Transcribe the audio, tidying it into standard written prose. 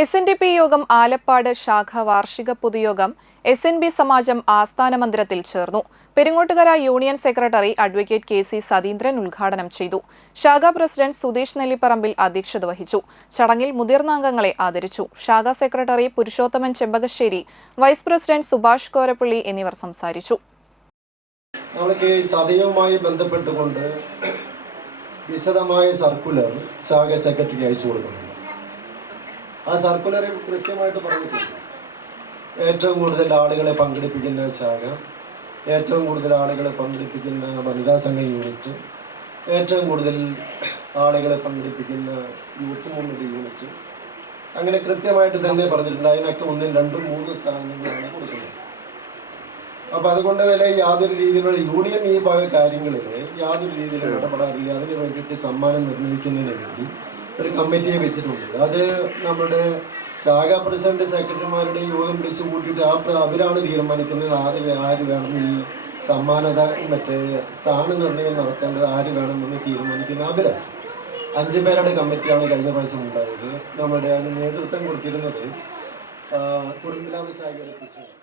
SNDP യോഗം ആലപ്പാട് ശാഖ വാർഷിക പൊതുയോഗം SNB സമാജം ആസ്ഥാന മന്ദിരത്തിൽ ചേർന്നു. Peringottukara union secretary advocate KC Satheendran ഉദ്ഘാടനം ചെയ്തു. ശാഖാ പ്രസിഡന്റ് സുധീഷ് നെല്ലിപ്പറമ്പിൽ അധ്യക്ഷത വഹിച്ചു. ചടങ്ങിൽ മുതിർന്ന അംഗങ്ങളെ ആദരിച്ചു. ശാഖാ secretary Purushothaman Chembakassery, vice president Subhash Korappally എന്നിവർ സംസാരിച്ചു. ചതയുമായി ബന്ധപ്പെട്ടുകൊണ്ട് വിശദമായ സർക്കുലർ ശാഖ സെക്രട്ടറിക്ക് അയച്ചു കൊടുക്കുന്നു. ആ സർക്കുലറിൽ കൃത്യമായിട്ട് പറഞ്ഞിട്ടുണ്ട്. ഏറ്റവും കൂടുതൽ ആളുകളെ പങ്കെടുപ്പിക്കുന്ന ശാഖ, ഏറ്റവും കൂടുതൽ ആളുകളെ പങ്കെടുപ്പിക്കുന്ന വനിതാ സംഘ യൂണിറ്റ്, ഏറ്റവും കൂടുതൽ ആളുകളെ പങ്കെടുപ്പിക്കുന്ന യൂത്ത് മൂവ്മെൻറ്റ് യൂണിറ്റ്, അങ്ങനെ കൃത്യമായിട്ട് തന്നെ പറഞ്ഞിട്ടുണ്ട്. അതിനൊക്കെ 1, 2, 3 സ്ഥാനങ്ങളാണ് കൊടുക്കുന്നത്. അപ്പോൾ അതുകൊണ്ട് തന്നെ യാതൊരു രീതിയിലുള്ള യൂണിയൻ ഈ ഭാഗ കാര്യങ്ങളിൽ യാതൊരു രീതിയിലും ഇടപെടാറില്ല. അതിന് വേണ്ടിയിട്ട് സമ്മാനം നിർണ്ണയിക്കുന്നതിന് വേണ്ടി ഒരു കമ്മിറ്റിയെ വെച്ചിട്ടുണ്ട്. അത് നമ്മുടെ ശാഖാ പ്രസിഡന്റ് സെക്രട്ടറിമാരുടെ യോഗം വിളിച്ച് കൂട്ടിയിട്ട് അവരാണ് തീരുമാനിക്കുന്നത് ആര് വേണം ഈ സമ്മാനത സ്ഥാന നിർണ്ണയം നടത്തേണ്ടത്, ആര് വേണമെന്ന് തീരുമാനിക്കുന്നത് അവരാണ്. 5 പേരുടെ കമ്മിറ്റിയാണ് കഴിഞ്ഞ പ്രാവശ്യം ഉണ്ടായത്. നമ്മുടെ അതിന് നേതൃത്വം കൊടുത്തിരുന്നത് കുടുംബലാഭ ശാഖയുടെ പ്രസിഡന്റ്.